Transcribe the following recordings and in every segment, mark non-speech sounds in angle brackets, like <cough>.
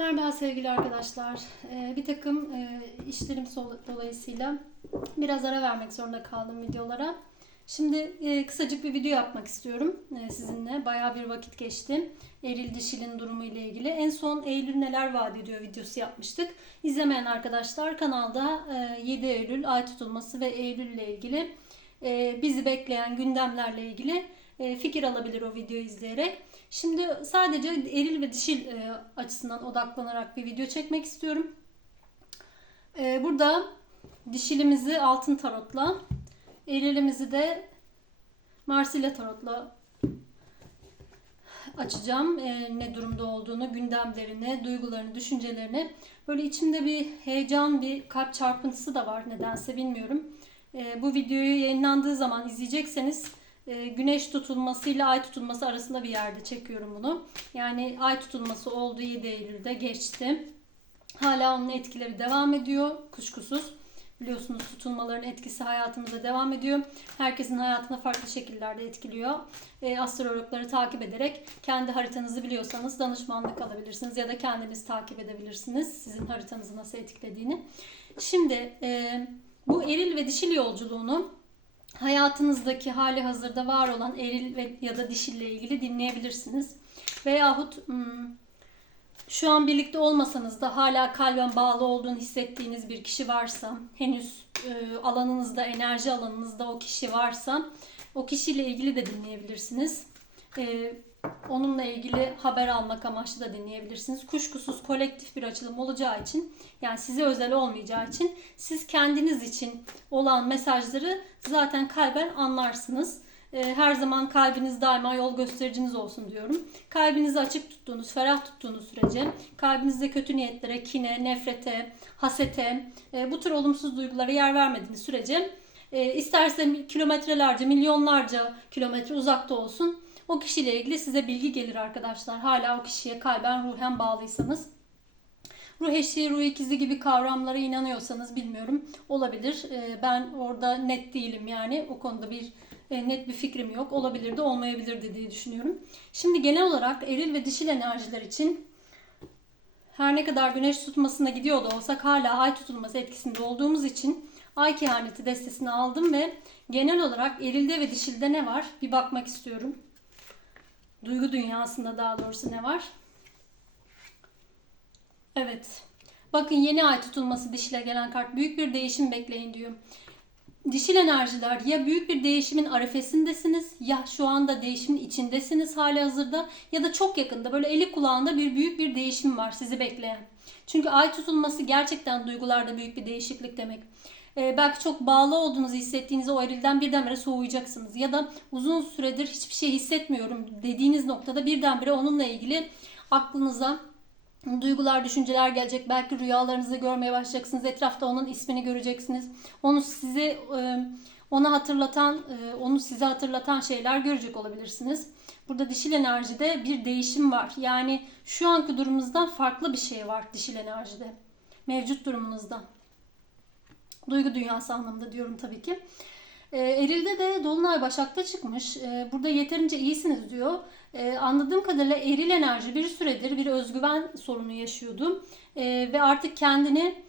Merhaba sevgili arkadaşlar. Ee, bir takım e, işlerim dolayısıyla biraz ara vermek zorunda kaldım videolara. Şimdi e, kısacık bir video yapmak istiyorum e, sizinle. Bayağı bir vakit geçti. Eril dişilin durumu ile ilgili. En son Eylül neler vaat ediyor videosu yapmıştık. İzlemeyen arkadaşlar kanalda e, 7 Eylül ay tutulması ve Eylül ile ilgili bizi bekleyen gündemlerle ilgili fikir alabilir o videoyu izleyerek. Şimdi sadece eril ve dişil e, açısından odaklanarak bir video çekmek istiyorum. E, burada dişilimizi altın tarotla, erilimizi de Marsilya tarotla açacağım. E, ne durumda olduğunu, gündemlerini, duygularını, düşüncelerini. Böyle içimde bir heyecan, bir kalp çarpıntısı da var nedense bilmiyorum. E, bu videoyu yayınlandığı zaman izleyecekseniz e, güneş tutulması ile ay tutulması arasında bir yerde çekiyorum bunu. Yani ay tutulması oldu 7 Eylül'de geçti. Hala onun etkileri devam ediyor kuşkusuz. Biliyorsunuz tutulmaların etkisi hayatımıza devam ediyor. Herkesin hayatına farklı şekillerde etkiliyor. E, astrologları takip ederek kendi haritanızı biliyorsanız danışmanlık alabilirsiniz ya da kendiniz takip edebilirsiniz sizin haritanızı nasıl etkilediğini. Şimdi e, bu eril ve dişil yolculuğunu hayatınızdaki hali hazırda var olan eril ve ya da dişille ilgili dinleyebilirsiniz. Veyahut hmm, şu an birlikte olmasanız da hala kalben bağlı olduğunu hissettiğiniz bir kişi varsa, henüz e, alanınızda, enerji alanınızda o kişi varsa o kişiyle ilgili de dinleyebilirsiniz. E, onunla ilgili haber almak amaçlı da dinleyebilirsiniz. Kuşkusuz kolektif bir açılım olacağı için yani size özel olmayacağı için siz kendiniz için olan mesajları zaten kalben anlarsınız. Ee, Her zaman kalbiniz daima yol göstericiniz olsun diyorum. Kalbinizi açık tuttuğunuz, ferah tuttuğunuz sürece kalbinizde kötü niyetlere, kine, nefrete, hasete, e, bu tür olumsuz duygulara yer vermediğiniz sürece e, isterse kilometrelerce, milyonlarca kilometre uzakta olsun o kişiyle ilgili size bilgi gelir arkadaşlar. Hala o kişiye kalben ruhen bağlıysanız. Ruh eşi, ruh ikizi gibi kavramlara inanıyorsanız bilmiyorum. Olabilir. Ee, Ben orada net değilim yani. O konuda bir e, net bir fikrim yok. Olabilir de olmayabilir de diye düşünüyorum. Şimdi genel olarak eril ve dişil enerjiler için her ne kadar güneş tutmasına gidiyor da olsak hala ay tutulması etkisinde olduğumuz için ay kehaneti destesini aldım ve genel olarak erilde ve dişilde ne var bir bakmak istiyorum. Duygu dünyasında daha doğrusu ne var? Evet. Bakın yeni ay tutulması dişile gelen kart. Büyük bir değişim bekleyin diyor. Dişil enerjiler ya büyük bir değişimin arifesindesiniz ya şu anda değişimin içindesiniz hali hazırda ya da çok yakında böyle eli kulağında bir büyük bir değişim var sizi bekleyen. Çünkü ay tutulması gerçekten duygularda büyük bir değişiklik demek. Ee, belki çok bağlı olduğunuzu hissettiğiniz o erilden birdenbire soğuyacaksınız. Ya da uzun süredir hiçbir şey hissetmiyorum dediğiniz noktada birdenbire onunla ilgili aklınıza duygular, düşünceler gelecek. Belki rüyalarınızı görmeye başlayacaksınız. Etrafta onun ismini göreceksiniz. Onu sizi e, ona hatırlatan, e, onu size hatırlatan şeyler görecek olabilirsiniz. Burada dişil enerjide bir değişim var. Yani şu anki durumunuzdan farklı bir şey var dişil enerjide. Mevcut durumunuzda. Duygu dünyası anlamında diyorum tabii ki. E, Eril'de de Dolunay Başak'ta çıkmış. E, burada yeterince iyisiniz diyor. E, anladığım kadarıyla eril enerji bir süredir bir özgüven sorunu yaşıyordu. E, ve artık kendini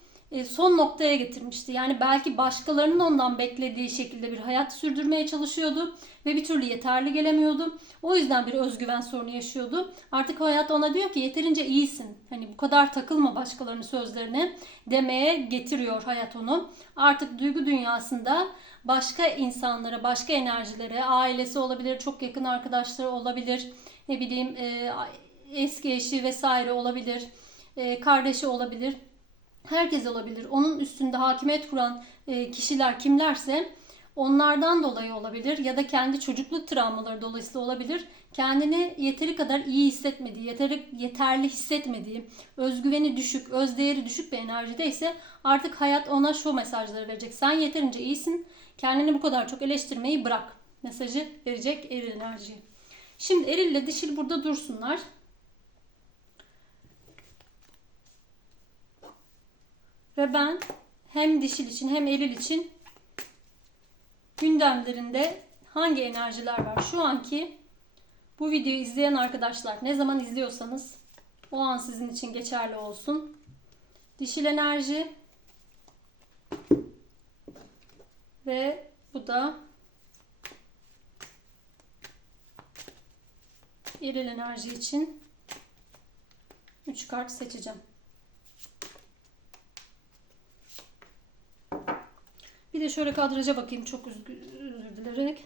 son noktaya getirmişti. Yani belki başkalarının ondan beklediği şekilde bir hayat sürdürmeye çalışıyordu ve bir türlü yeterli gelemiyordu. O yüzden bir özgüven sorunu yaşıyordu. Artık hayat ona diyor ki yeterince iyisin. Hani bu kadar takılma başkalarının sözlerine demeye getiriyor hayat onu. Artık duygu dünyasında başka insanlara, başka enerjilere, ailesi olabilir, çok yakın arkadaşları olabilir, ne bileyim e, eski eşi vesaire olabilir, e, kardeşi olabilir herkes olabilir. Onun üstünde hakimiyet kuran e, kişiler kimlerse onlardan dolayı olabilir ya da kendi çocukluk travmaları dolayısıyla olabilir. Kendini yeteri kadar iyi hissetmediği, yeteri, yeterli hissetmediği, özgüveni düşük, özdeğeri düşük bir enerjide ise artık hayat ona şu mesajları verecek. Sen yeterince iyisin, kendini bu kadar çok eleştirmeyi bırak mesajı verecek eril enerji. Şimdi eril ile dişil burada dursunlar. Ve ben hem dişil için hem eril için gündemlerinde hangi enerjiler var? Şu anki bu videoyu izleyen arkadaşlar ne zaman izliyorsanız O an sizin için geçerli olsun. Dişil enerji ve bu da eril enerji için 3 kart seçeceğim. Bir de şöyle kadraja bakayım çok üzgü- özür dilerek.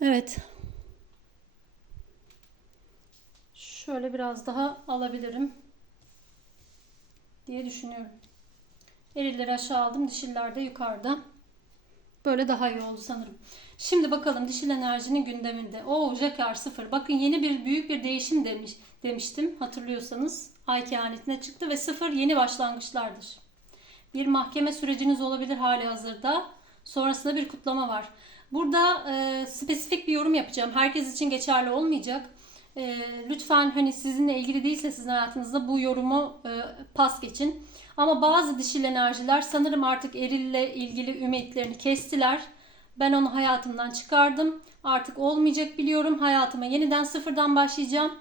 Evet. Şöyle biraz daha alabilirim diye düşünüyorum. Erilleri aşağı aldım, dişiller de yukarıda. Böyle daha iyi oldu sanırım. Şimdi bakalım dişil enerjinin gündeminde. O Jakar 0. Bakın yeni bir büyük bir değişim demiş demiştim hatırlıyorsanız. Ay kehanetine çıktı ve 0 yeni başlangıçlardır. Bir mahkeme süreciniz olabilir hali hazırda. Sonrasında bir kutlama var. Burada e, spesifik bir yorum yapacağım. Herkes için geçerli olmayacak. E, lütfen hani sizinle ilgili değilse sizin hayatınızda bu yorumu e, pas geçin. Ama bazı dişil enerjiler sanırım artık erille ilgili ümitlerini kestiler. Ben onu hayatımdan çıkardım. Artık olmayacak biliyorum. Hayatıma yeniden sıfırdan başlayacağım.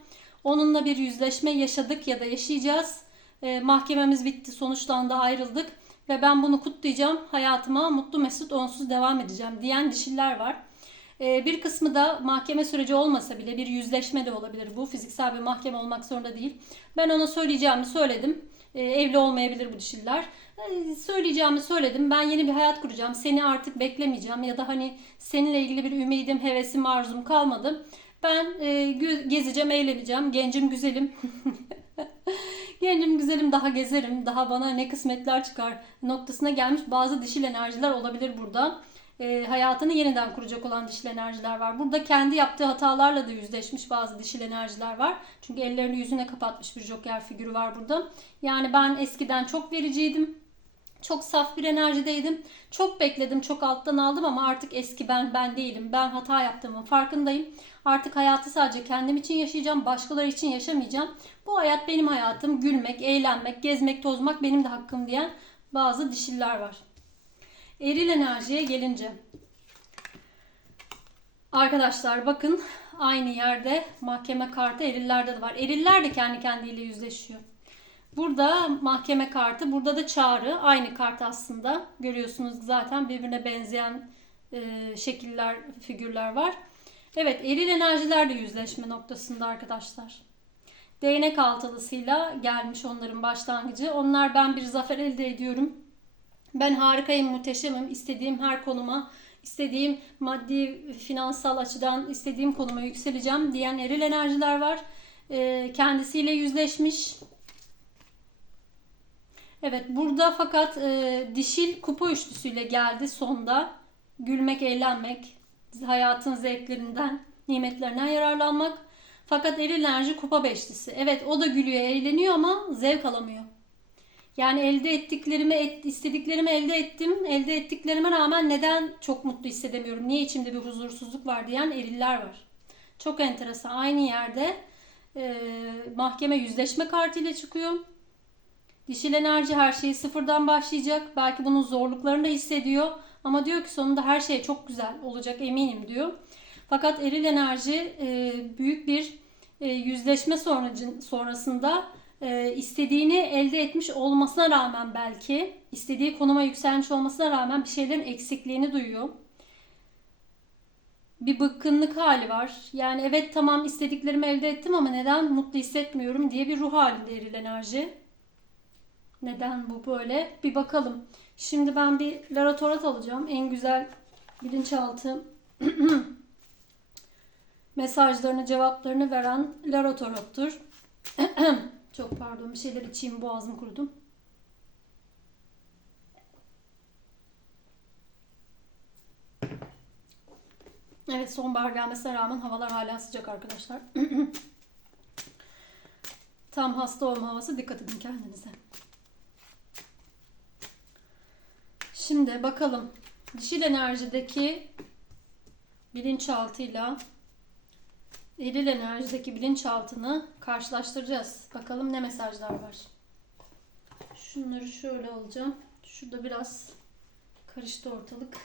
Onunla bir yüzleşme yaşadık ya da yaşayacağız. E, mahkememiz bitti, sonuçlandı, ayrıldık ve ben bunu kutlayacağım. Hayatıma mutlu mesut onsuz devam edeceğim diyen dişiller var. E, bir kısmı da mahkeme süreci olmasa bile bir yüzleşme de olabilir bu. Fiziksel bir mahkeme olmak zorunda değil. Ben ona söyleyeceğimi söyledim. E, evli olmayabilir bu dişiller. E, söyleyeceğimi söyledim. Ben yeni bir hayat kuracağım. Seni artık beklemeyeceğim ya da hani seninle ilgili bir ümidim, hevesim, arzum kalmadı. Ben e, gezeceğim, eğleneceğim. Gencim, güzelim. <laughs> Gencim, güzelim, daha gezerim. Daha bana ne kısmetler çıkar noktasına gelmiş bazı dişil enerjiler olabilir burada. E, hayatını yeniden kuracak olan dişil enerjiler var. Burada kendi yaptığı hatalarla da yüzleşmiş bazı dişil enerjiler var. Çünkü ellerini yüzüne kapatmış bir joker figürü var burada. Yani ben eskiden çok vericiydim. Çok saf bir enerjideydim. Çok bekledim, çok alttan aldım ama artık eski ben ben değilim. Ben hata yaptığımın farkındayım. Artık hayatı sadece kendim için yaşayacağım, başkaları için yaşamayacağım. Bu hayat benim hayatım. Gülmek, eğlenmek, gezmek, tozmak benim de hakkım diyen bazı dişiller var. Eril enerjiye gelince. Arkadaşlar bakın aynı yerde mahkeme kartı erillerde de var. Eriller de kendi kendiyle yüzleşiyor. Burada mahkeme kartı, burada da çağrı. Aynı kart aslında. Görüyorsunuz zaten birbirine benzeyen e, şekiller, figürler var. Evet, eril enerjilerle yüzleşme noktasında arkadaşlar. Değnek altılısıyla gelmiş onların başlangıcı. Onlar ben bir zafer elde ediyorum. Ben harikayım, muhteşemim. İstediğim her konuma, istediğim maddi, finansal açıdan istediğim konuma yükseleceğim diyen eril enerjiler var. E, kendisiyle yüzleşmiş. Evet burada fakat e, dişil kupa üçlüsüyle geldi sonda. Gülmek, eğlenmek, hayatın zevklerinden, nimetlerinden yararlanmak. Fakat eril enerji kupa beşlisi. Evet o da gülüyor, eğleniyor ama zevk alamıyor. Yani elde ettiklerimi, et, istediklerimi elde ettim. Elde ettiklerime rağmen neden çok mutlu hissedemiyorum? Niye içimde bir huzursuzluk var diyen eriller var. Çok enteresan. Aynı yerde e, mahkeme yüzleşme kartıyla çıkıyor. Dişil enerji her şeyi sıfırdan başlayacak. Belki bunun zorluklarını da hissediyor. Ama diyor ki sonunda her şey çok güzel olacak eminim diyor. Fakat eril enerji e, büyük bir e, yüzleşme sonracı, sonrasında e, istediğini elde etmiş olmasına rağmen belki istediği konuma yükselmiş olmasına rağmen bir şeylerin eksikliğini duyuyor. Bir bıkkınlık hali var. Yani evet tamam istediklerimi elde ettim ama neden mutlu hissetmiyorum diye bir ruh halinde eril enerji. Neden bu böyle? Bir bakalım. Şimdi ben bir Laratorat alacağım. En güzel bilinçaltı <clears throat> mesajlarını, cevaplarını veren Laratorat'tur. <clears throat> Çok pardon bir şeyler içeyim boğazım kurudu. Evet sonbahar gelmesine rağmen havalar hala sıcak arkadaşlar. <clears throat> Tam hasta olma havası dikkat edin kendinize. Şimdi bakalım dişil enerjideki bilinçaltıyla eril enerjideki bilinçaltını karşılaştıracağız. Bakalım ne mesajlar var. Şunları şöyle alacağım. Şurada biraz karıştı ortalık.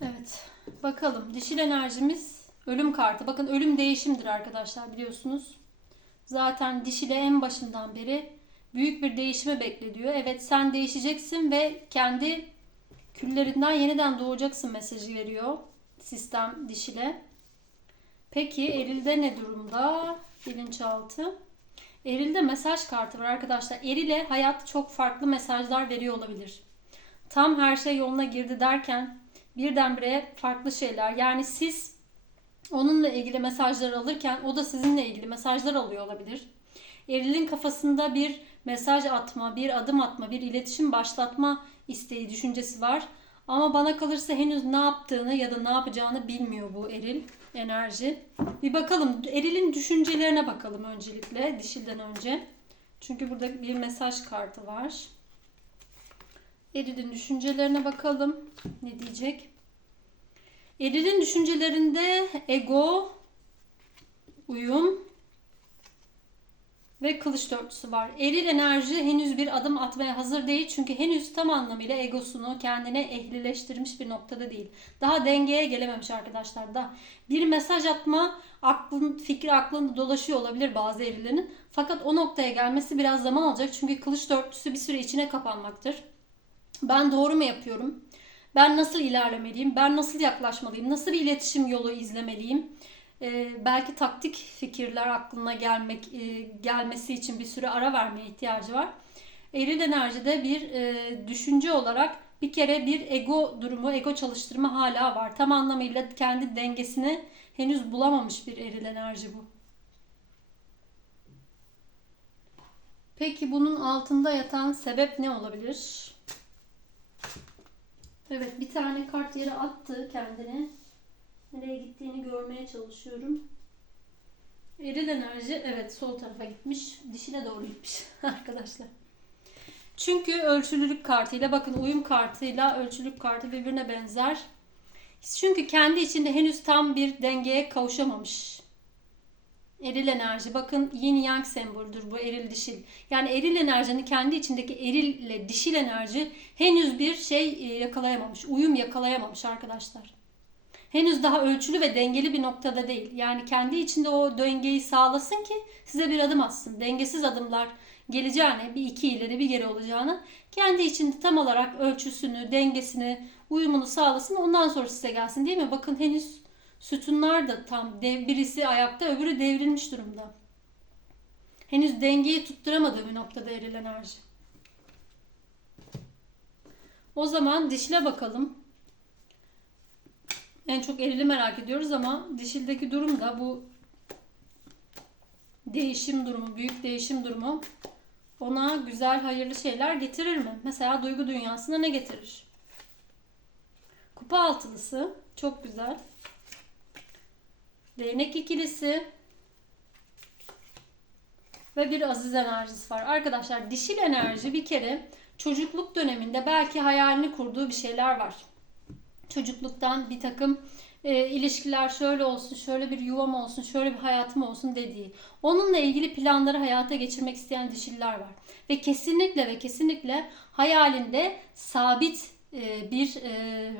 Evet. Bakalım dişil enerjimiz Ölüm kartı. Bakın ölüm değişimdir arkadaşlar biliyorsunuz. Zaten dişile en başından beri büyük bir değişime beklediyor. Evet sen değişeceksin ve kendi küllerinden yeniden doğacaksın mesajı veriyor sistem dişile. Peki erilde ne durumda? Bilinçaltı. Erilde mesaj kartı var arkadaşlar. Erile hayat çok farklı mesajlar veriyor olabilir. Tam her şey yoluna girdi derken birdenbire farklı şeyler. Yani siz onunla ilgili mesajlar alırken o da sizinle ilgili mesajlar alıyor olabilir. Eril'in kafasında bir mesaj atma, bir adım atma, bir iletişim başlatma isteği, düşüncesi var. Ama bana kalırsa henüz ne yaptığını ya da ne yapacağını bilmiyor bu eril enerji. Bir bakalım erilin düşüncelerine bakalım öncelikle dişilden önce. Çünkü burada bir mesaj kartı var. Erilin düşüncelerine bakalım. Ne diyecek? Erilin düşüncelerinde ego, uyum ve kılıç dörtlüsü var. Eril enerji henüz bir adım atmaya hazır değil çünkü henüz tam anlamıyla egosunu kendine ehlileştirmiş bir noktada değil. Daha dengeye gelememiş arkadaşlar da. Bir mesaj atma aklın, fikri aklında dolaşıyor olabilir bazı erilerin. Fakat o noktaya gelmesi biraz zaman alacak çünkü kılıç dörtlüsü bir süre içine kapanmaktır. Ben doğru mu yapıyorum? Ben nasıl ilerlemeliyim? Ben nasıl yaklaşmalıyım? Nasıl bir iletişim yolu izlemeliyim? Ee, belki taktik fikirler aklına gelmek e, gelmesi için bir süre ara vermeye ihtiyacı var. Eril enerjide bir e, düşünce olarak bir kere bir ego durumu, ego çalıştırma hala var. Tam anlamıyla kendi dengesini henüz bulamamış bir eril enerji bu. Peki bunun altında yatan sebep ne olabilir? Evet bir tane kart yere attı kendini. Nereye gittiğini görmeye çalışıyorum. Eril enerji evet sol tarafa gitmiş. Dişine doğru gitmiş <laughs> arkadaşlar. Çünkü ölçülülük kartıyla bakın uyum kartıyla ölçülük kartı birbirine benzer. Çünkü kendi içinde henüz tam bir dengeye kavuşamamış. Eril enerji. Bakın yin yang sembolüdür bu eril dişil. Yani eril enerjinin kendi içindeki eril ile dişil enerji henüz bir şey e, yakalayamamış. Uyum yakalayamamış arkadaşlar. Henüz daha ölçülü ve dengeli bir noktada değil. Yani kendi içinde o dengeyi sağlasın ki size bir adım atsın. Dengesiz adımlar geleceğine bir iki ileri bir geri olacağını kendi içinde tam olarak ölçüsünü, dengesini, uyumunu sağlasın. Ondan sonra size gelsin değil mi? Bakın henüz Sütunlar da tam dev, birisi ayakta öbürü devrilmiş durumda. Henüz dengeyi tutturamadığı bir noktada eril enerji. O zaman dişile bakalım. En çok erili merak ediyoruz ama dişildeki durum da bu değişim durumu, büyük değişim durumu ona güzel, hayırlı şeyler getirir mi? Mesela duygu dünyasına ne getirir? Kupa altılısı çok güzel. Değnek ikilisi ve bir aziz enerjisi var. Arkadaşlar dişil enerji bir kere çocukluk döneminde belki hayalini kurduğu bir şeyler var. Çocukluktan bir takım e, ilişkiler şöyle olsun, şöyle bir yuvam olsun, şöyle bir hayatım olsun dediği. Onunla ilgili planları hayata geçirmek isteyen dişiller var. Ve kesinlikle ve kesinlikle hayalinde sabit e, bir e,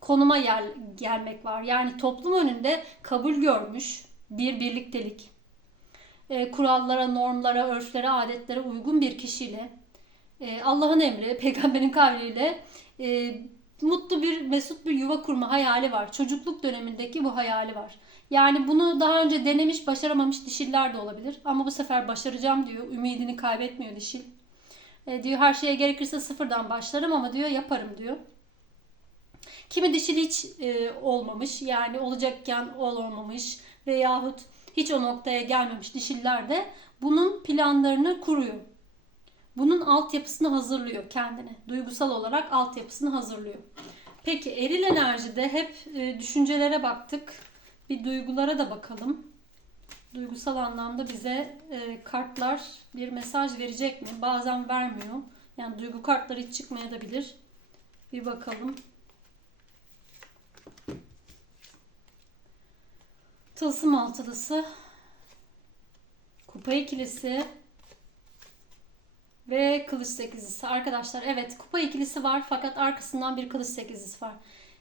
konuma gel, gelmek var. Yani toplum önünde kabul görmüş bir birliktelik. E, kurallara, normlara, örflere, adetlere uygun bir kişiyle e, Allah'ın emri, <laughs> peygamberin kavliyle e, mutlu bir, mesut bir yuva kurma hayali var. Çocukluk dönemindeki bu hayali var. Yani bunu daha önce denemiş, başaramamış dişiller de olabilir. Ama bu sefer başaracağım diyor. Ümidini kaybetmiyor dişil. E, diyor her şeye gerekirse sıfırdan başlarım ama diyor yaparım diyor. Kimi dişil hiç e, olmamış yani olacakken olmamış veyahut hiç o noktaya gelmemiş dişiller de bunun planlarını kuruyor. Bunun altyapısını hazırlıyor kendine. Duygusal olarak altyapısını hazırlıyor. Peki eril enerjide hep e, düşüncelere baktık. Bir duygulara da bakalım. Duygusal anlamda bize e, kartlar bir mesaj verecek mi? Bazen vermiyor. Yani duygu kartları hiç çıkmayabilir. Bir bakalım. Tılsım altılısı, kupa ikilisi ve kılıç sekizlisi. Arkadaşlar evet kupa ikilisi var fakat arkasından bir kılıç sekizlisi var.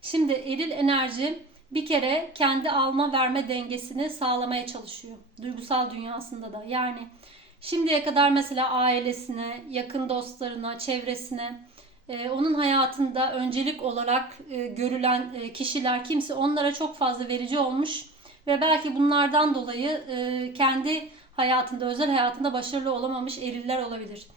Şimdi eril enerji bir kere kendi alma verme dengesini sağlamaya çalışıyor. Duygusal dünyasında da. Yani şimdiye kadar mesela ailesine, yakın dostlarına, çevresine, e, onun hayatında öncelik olarak e, görülen e, kişiler kimse onlara çok fazla verici olmuş ve belki bunlardan dolayı e, kendi hayatında, özel hayatında başarılı olamamış eriller olabilir.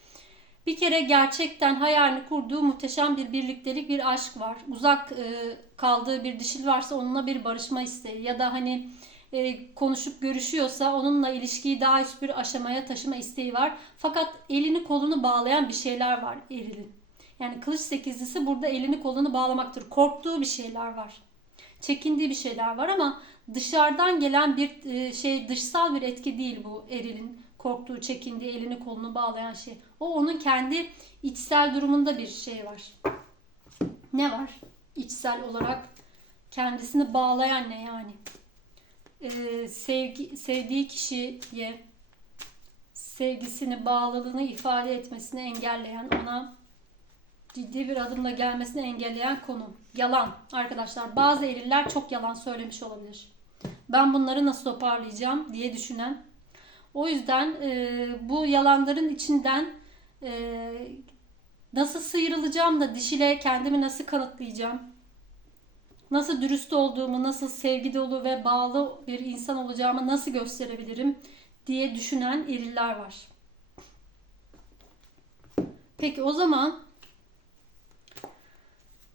Bir kere gerçekten hayalini kurduğu muhteşem bir birliktelik, bir aşk var. Uzak e, kaldığı bir dişil varsa onunla bir barışma isteği ya da hani e, konuşup görüşüyorsa onunla ilişkiyi daha üst bir aşamaya taşıma isteği var. Fakat elini kolunu bağlayan bir şeyler var erilin. Yani kılıç sekizlisi burada elini kolunu bağlamaktır. Korktuğu bir şeyler var. Çekindiği bir şeyler var ama dışarıdan gelen bir e, şey dışsal bir etki değil bu erilin korktuğu, çekindiği, elini kolunu bağlayan şey. O onun kendi içsel durumunda bir şey var. Ne var? İçsel olarak kendisini bağlayan ne yani? Ee, sevgi, sevdiği kişiye sevgisini, bağlılığını ifade etmesini engelleyen, ona ciddi bir adımla gelmesini engelleyen konu. Yalan. Arkadaşlar bazı eriller çok yalan söylemiş olabilir. Ben bunları nasıl toparlayacağım diye düşünen o yüzden e, bu yalanların içinden e, nasıl sıyrılacağım da dişile kendimi nasıl kanıtlayacağım? Nasıl dürüst olduğumu, nasıl sevgi dolu ve bağlı bir insan olacağımı nasıl gösterebilirim diye düşünen eriller var. Peki o zaman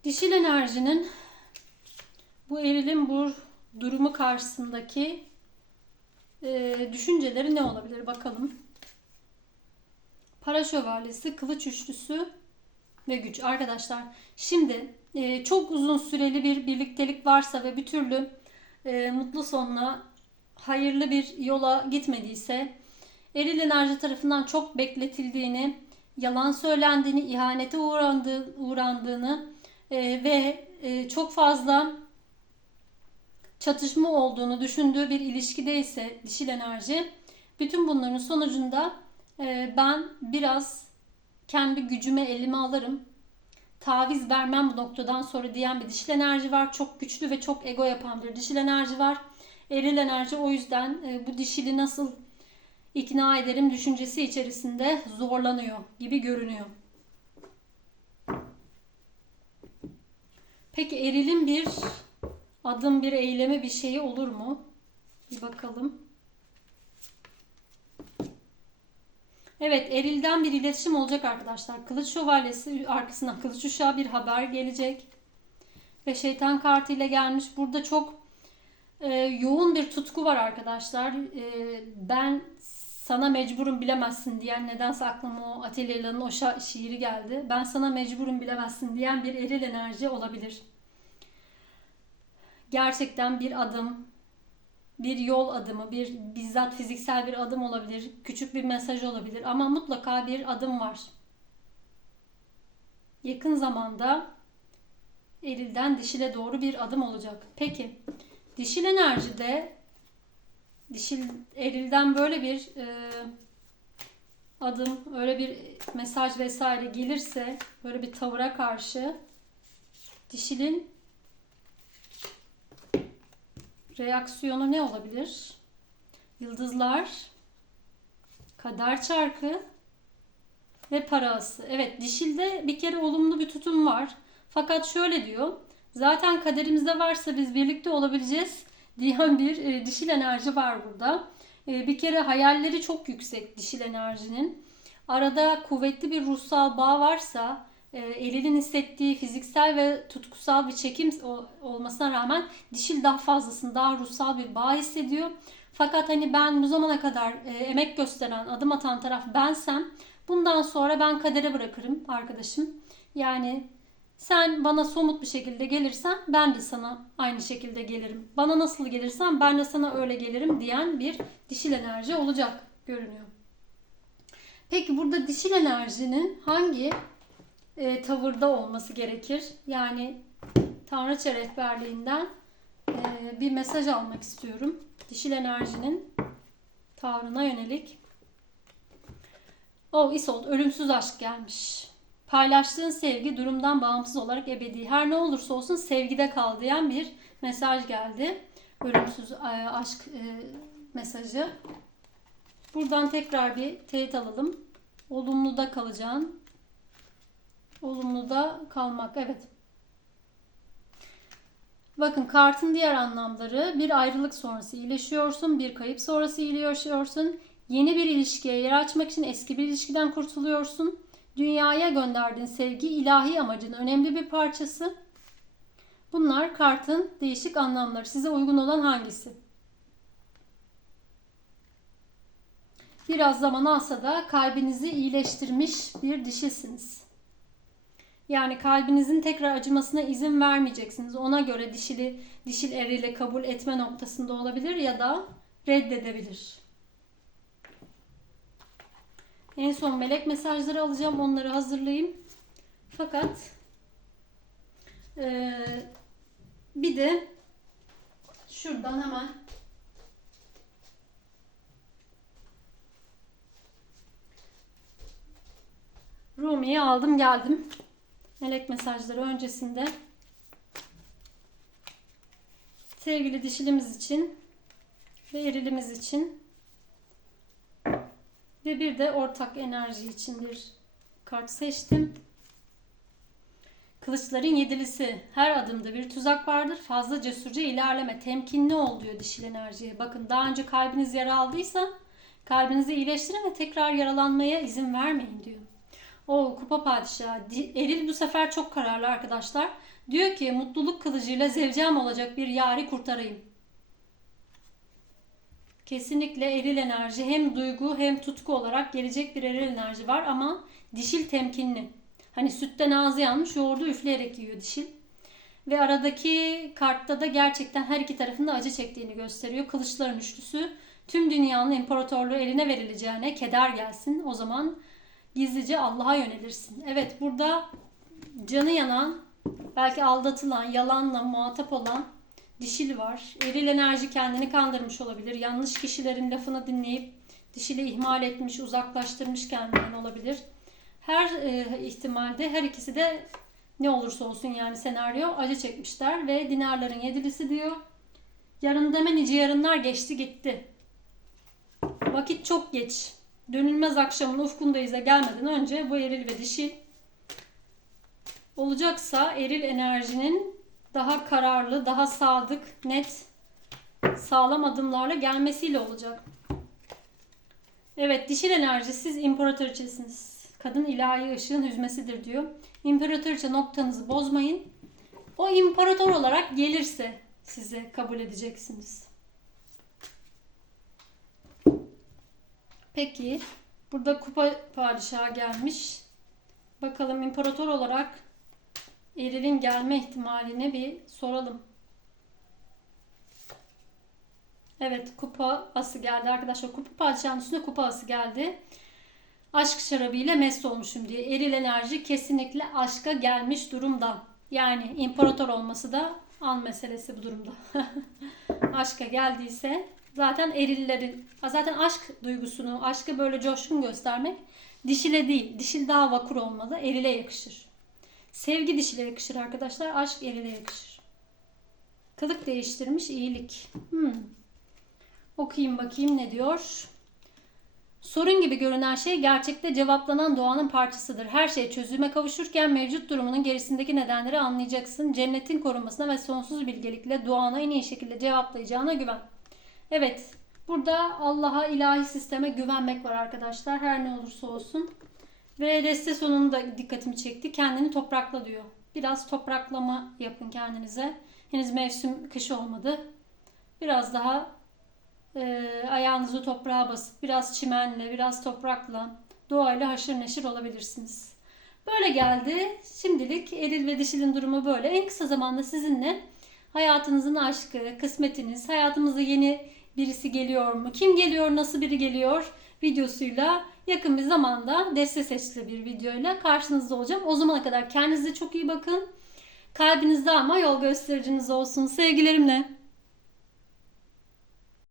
dişil enerjinin bu erilin bu durumu karşısındaki e, düşünceleri ne olabilir bakalım. Para şövalyesi, kılıç üçlüsü ve güç. Arkadaşlar şimdi e, çok uzun süreli bir birliktelik varsa ve bir türlü e, mutlu sonla hayırlı bir yola gitmediyse eril enerji tarafından çok bekletildiğini, yalan söylendiğini, ihanete uğrandığı, uğrandığını e, ve e, çok fazla çatışma olduğunu düşündüğü bir ilişkide ise dişil enerji bütün bunların sonucunda e, ben biraz kendi gücüme elime alırım. Taviz vermem bu noktadan sonra diyen bir dişil enerji var. Çok güçlü ve çok ego yapan bir dişil enerji var. Eril enerji o yüzden e, bu dişili nasıl ikna ederim düşüncesi içerisinde zorlanıyor gibi görünüyor. Peki erilin bir adım bir eyleme bir şeyi olur mu? Bir bakalım. Evet erilden bir iletişim olacak arkadaşlar. Kılıç şövalyesi arkasından kılıç uşağı bir haber gelecek. Ve şeytan kartı ile gelmiş. Burada çok e, yoğun bir tutku var arkadaşlar. E, ben sana mecburum bilemezsin diyen nedense aklıma o Atilla o şiiri geldi. Ben sana mecburum bilemezsin diyen bir eril enerji olabilir gerçekten bir adım, bir yol adımı, bir bizzat fiziksel bir adım olabilir, küçük bir mesaj olabilir ama mutlaka bir adım var. Yakın zamanda erilden dişile doğru bir adım olacak. Peki dişil enerjide dişil erilden böyle bir e, adım, öyle bir mesaj vesaire gelirse böyle bir tavıra karşı dişilin reaksiyonu ne olabilir? Yıldızlar, kader çarkı ve parası. Evet dişilde bir kere olumlu bir tutum var. Fakat şöyle diyor. Zaten kaderimizde varsa biz birlikte olabileceğiz <laughs> diyen bir e, dişil enerji var burada. E, bir kere hayalleri çok yüksek dişil enerjinin. Arada kuvvetli bir ruhsal bağ varsa elinin hissettiği fiziksel ve tutkusal bir çekim olmasına rağmen dişil daha fazlasını daha ruhsal bir bağ hissediyor. Fakat hani ben bu zamana kadar e, emek gösteren, adım atan taraf bensem bundan sonra ben kadere bırakırım arkadaşım. Yani sen bana somut bir şekilde gelirsen ben de sana aynı şekilde gelirim. Bana nasıl gelirsen ben de sana öyle gelirim diyen bir dişil enerji olacak görünüyor. Peki burada dişil enerjinin hangi e, tavırda olması gerekir. Yani Tanrıça rehberliğinden e, bir mesaj almak istiyorum. Dişil enerjinin tavrına yönelik. O Isolde ölümsüz aşk gelmiş. Paylaştığın sevgi durumdan bağımsız olarak ebedi. Her ne olursa olsun sevgide kal diyen bir mesaj geldi. Ölümsüz e, aşk e, mesajı. Buradan tekrar bir teyit alalım. Olumluda kalacaksın. Olumluda kalmak. Evet. Bakın kartın diğer anlamları bir ayrılık sonrası iyileşiyorsun, bir kayıp sonrası iyileşiyorsun, yeni bir ilişkiye yer açmak için eski bir ilişkiden kurtuluyorsun, dünyaya gönderdiğin sevgi ilahi amacın önemli bir parçası. Bunlar kartın değişik anlamları. Size uygun olan hangisi? Biraz zaman alsa da kalbinizi iyileştirmiş bir dişisiniz. Yani kalbinizin tekrar acımasına izin vermeyeceksiniz. Ona göre dişili dişil eriyle kabul etme noktasında olabilir ya da reddedebilir. En son melek mesajları alacağım. Onları hazırlayayım. Fakat eee, bir de şuradan hemen Rumi'yi aldım geldim. Melek mesajları öncesinde sevgili dişilimiz için ve erilimiz için ve bir de ortak enerji için bir kart seçtim. Kılıçların yedilisi. Her adımda bir tuzak vardır. Fazla cesurca ilerleme. Temkinli ol diyor dişil enerjiye. Bakın daha önce kalbiniz yara aldıysa kalbinizi iyileştirin ve tekrar yaralanmaya izin vermeyin diyor. O kupa padişahı. Di- Eril bu sefer çok kararlı arkadaşlar. Diyor ki mutluluk kılıcıyla zevcem olacak bir yari kurtarayım. Kesinlikle eril enerji hem duygu hem tutku olarak gelecek bir eril enerji var ama dişil temkinli. Hani sütten ağzı yanmış yoğurdu üfleyerek yiyor dişil. Ve aradaki kartta da gerçekten her iki tarafında acı çektiğini gösteriyor. Kılıçların üçlüsü tüm dünyanın imparatorluğu eline verileceğine keder gelsin. O zaman gizlice Allah'a yönelirsin. Evet burada canı yanan, belki aldatılan, yalanla muhatap olan dişil var. Eril enerji kendini kandırmış olabilir. Yanlış kişilerin lafını dinleyip dişili ihmal etmiş, uzaklaştırmış kendinden olabilir. Her e, ihtimalde her ikisi de ne olursa olsun yani senaryo acı çekmişler ve dinarların yedilisi diyor. Yarın deme nice yarınlar geçti gitti. Vakit çok geç. Dönülmez akşamın ufkundayız'a gelmeden önce bu eril ve dişil olacaksa eril enerjinin daha kararlı, daha sadık, net, sağlam adımlarla gelmesiyle olacak. Evet, dişil enerji siz imparatoriçesiniz. Kadın ilahi ışığın hüzmesidir diyor. İmparatoriçe noktanızı bozmayın. O imparator olarak gelirse size kabul edeceksiniz. Peki, burada kupa padişahı gelmiş. Bakalım imparator olarak Eril'in gelme ihtimalini bir soralım. Evet kupa ası geldi arkadaşlar. Kupa padişahının üstüne kupa ası geldi. Aşk şarabıyla mest olmuşum diye. Eril enerji kesinlikle aşka gelmiş durumda. Yani imparator olması da an meselesi bu durumda. <laughs> Aşka geldiyse zaten erillerin zaten aşk duygusunu, aşkı böyle coşkun göstermek dişile değil. Dişil daha vakur olmalı. Erile yakışır. Sevgi dişile yakışır arkadaşlar. Aşk erile yakışır. Kılık değiştirmiş iyilik. Hmm. Okuyayım bakayım ne diyor. Sorun gibi görünen şey gerçekte cevaplanan doğanın parçasıdır. Her şey çözüme kavuşurken mevcut durumunun gerisindeki nedenleri anlayacaksın. Cennetin korunmasına ve sonsuz bilgelikle duana en iyi şekilde cevaplayacağına güven. Evet, burada Allah'a, ilahi sisteme güvenmek var arkadaşlar. Her ne olursa olsun. Ve deste sonunda dikkatimi çekti. Kendini toprakla diyor. Biraz topraklama yapın kendinize. Henüz mevsim kış olmadı. Biraz daha e, ayağınızı toprağa basıp biraz çimenle, biraz toprakla, doğayla haşır neşir olabilirsiniz. Böyle geldi. Şimdilik eril ve dişilin durumu böyle. En kısa zamanda sizinle hayatınızın aşkı, kısmetiniz, hayatımıza yeni birisi geliyor mu? Kim geliyor, nasıl biri geliyor videosuyla yakın bir zamanda deste seçili bir videoyla karşınızda olacağım. O zamana kadar kendinize çok iyi bakın. Kalbinizde ama yol göstericiniz olsun. Sevgilerimle.